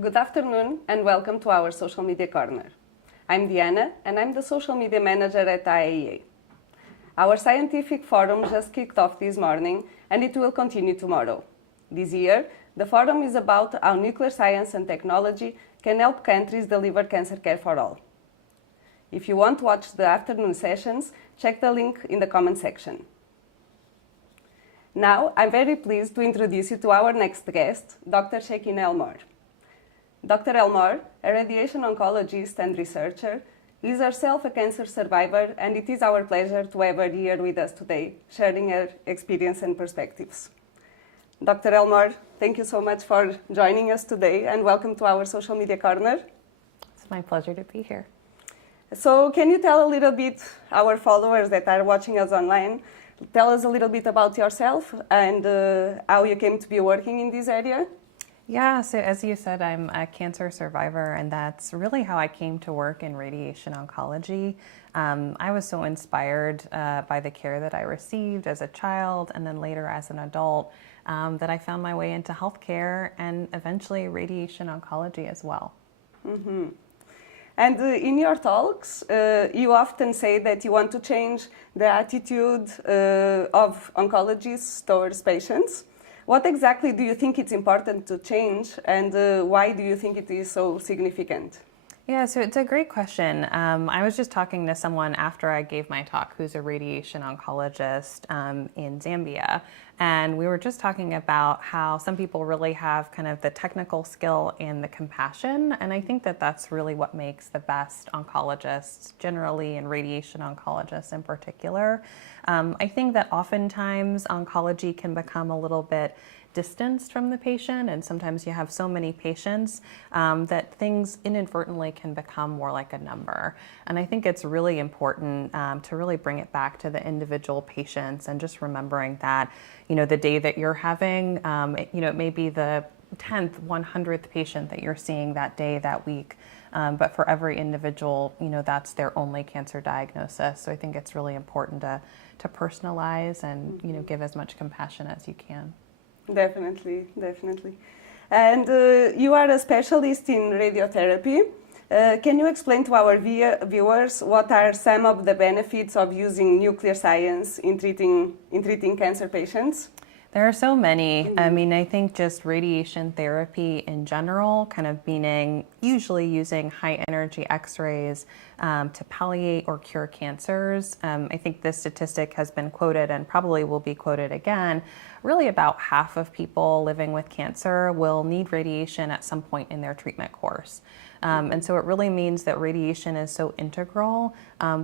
Good afternoon and welcome to our Social Media Corner. I'm Diana and I'm the Social Media Manager at IAEA. Our scientific forum just kicked off this morning and it will continue tomorrow. This year, the forum is about how nuclear science and technology can help countries deliver cancer care for all. If you want to watch the afternoon sessions, check the link in the comment section. Now, I'm very pleased to introduce you to our next guest, Dr. Shekinah Elmore. Dr. Elmore, a radiation oncologist and researcher, is herself a cancer survivor, and it is our pleasure to have her here with us today, sharing her experience and perspectives. Dr. Elmore, thank you so much for joining us today, and welcome to our Social Media Corner. It's my pleasure to be here. So, can you tell a little bit, our followers that are watching us online, tell us a little bit about yourself and how you came to be working in this area? Yeah, so as you said, I'm a cancer survivor, and that's really how I came to work in radiation oncology. I was so inspired by the care that I received as a child and then later as an adult that I found my way into healthcare and eventually radiation oncology as well. Mm-hmm. And in your talks, you often say that you want to change the attitude of oncologists towards patients. What exactly do you think it's important to change, and why do you think it is so significant? Yeah, so it's a great question. I was just talking to someone after I gave my talk who's a radiation oncologist in Zambia, and we were just talking about how some people really have kind of the technical skill and the compassion, and I think that that's really what makes the best oncologists generally and radiation oncologists in particular. I think that oftentimes oncology can become a little bit distanced from the patient, and sometimes you have so many patients that things inadvertently can become more like a number. And I think it's really important to really bring it back to the individual patients and just remembering that, the day that you're having, it may be the 10th, 100th patient that you're seeing that day, that week. But for every individual, that's their only cancer diagnosis. So I think it's really important to personalize and, give as much compassion as you can. Definitely, definitely. And you are a specialist in radiotherapy. Can you explain to our viewers what are some of the benefits of using nuclear science in treating cancer patients? There are so many. I mean, I think just radiation therapy in general, kind of meaning usually using high energy X-rays to palliate or cure cancers. I think this statistic has been quoted and probably will be quoted again. Really about half of people living with cancer will need radiation at some point in their treatment course. And so it really means that radiation is so integral,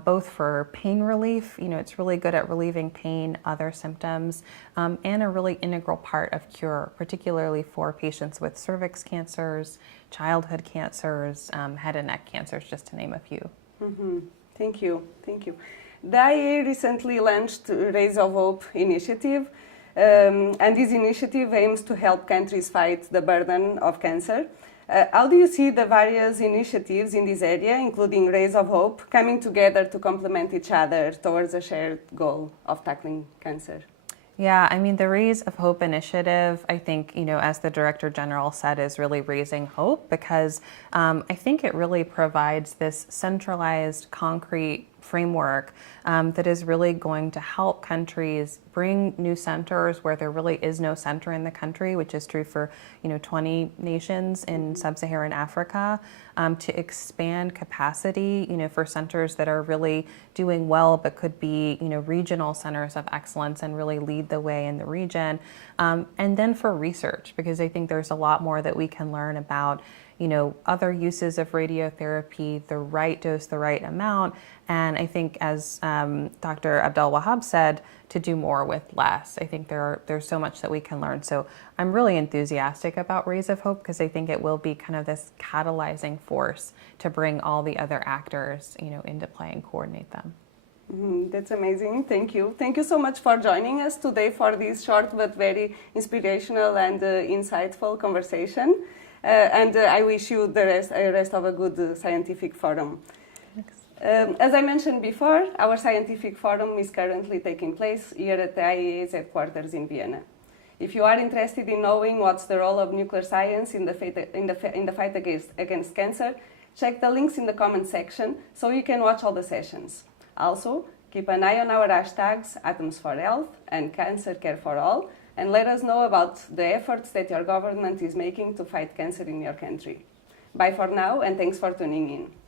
both for pain relief, it's really good at relieving pain, other symptoms, and a really integral part of cure, particularly for patients with cervix cancers, childhood cancers, head and neck cancers, just to name a few. Mm-hmm. Thank you. The IAEA recently launched Rays of Hope initiative, and this initiative aims to help countries fight the burden of cancer. How do you see the various initiatives in this area, including Rays of Hope, coming together to complement each other towards a shared goal of tackling cancer? Yeah, I mean, the Rays of Hope initiative, I think, as the Director General said, is really raising hope because I think it really provides this centralized, concrete framework that is really going to help countries bring new centers where there really is no center in the country, which is true for 20 nations in sub-Saharan Africa, to expand capacity for centers that are really doing well but could be regional centers of excellence and really lead the way in the region, and then for research, because I think there's a lot more that we can learn about other uses of radiotherapy, the right dose, the right amount. And I think, as Dr. Abdel Wahab said, to do more with less. I think there's so much that we can learn. So I'm really enthusiastic about Rays of Hope because I think it will be kind of this catalyzing force to bring all the other actors, into play and coordinate them. That's amazing. Thank you. Thank you so much for joining us today for this short but very inspirational and insightful conversation. And I wish you the rest of a good scientific forum. Thanks. As I mentioned before, our scientific forum is currently taking place here at the IAEA's headquarters in Vienna. If you are interested in knowing what's the role of nuclear science in the fight against cancer, check the links in the comment section so you can watch all the sessions. Also, keep an eye on our hashtags Atoms for Health and Cancer Care for All, and let us know about the efforts that your government is making to fight cancer in your country. Bye for now, and thanks for tuning in.